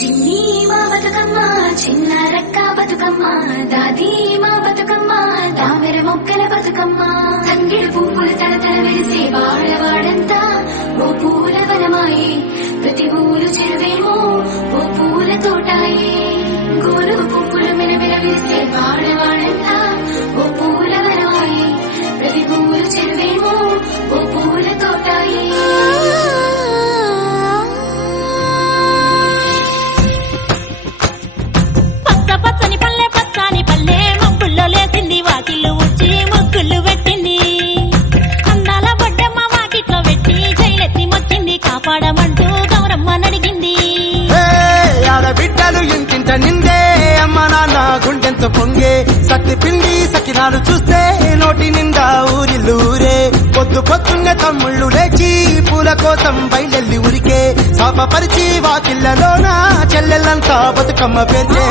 చిన్ని మా బతుకమ్మ చిన్న రెక్క బతుకమ్మ దాది మా బతుకమ్మ దామెర మొక్కల బతుకమ్మ తంగిడు పువ్వులు తలతల వెలిసే వాడవాడంతా ఓ పూల వనమాయే ప్రతి ఊలు చెరువేమో ఓ పూల తోటాయే గోరు పువ్వులు మెలమెల వెలిసే వాడవాడంతా ఓ పూల వనమాయే ప్రతి ఊలు చెరువేమో ఓ పూల తోటాయే పచ్చని పల్లె పచ్చని పల్లె మబ్బుల్లో లేసింది వాకిళ్ళు ఉచ్చి ముగ్గులు పెట్టింది అందాల బొడ్డమ్మ వాకిట్లో పెట్టి జైలెత్తి మొచ్చింది కాపాడమంటూ గౌరమ్మ నడిగింది ఆడబిడ్డలు ఇంటింట నిందే అమ్మ నాన్న గుండెంత పొంగే సత్తి పిండి సకినాలు చూస్తే నోటి నిండా ఊరిల్లూరే పొద్దు పొద్దున్నే తమ్ముళ్ళు లేచి పూల కోసం బయలెల్లి ఉరికే శాపపరిచి వాకిళ్లలోన చెల్లెళ్ళంతా బతుకమ్మ పేర్చే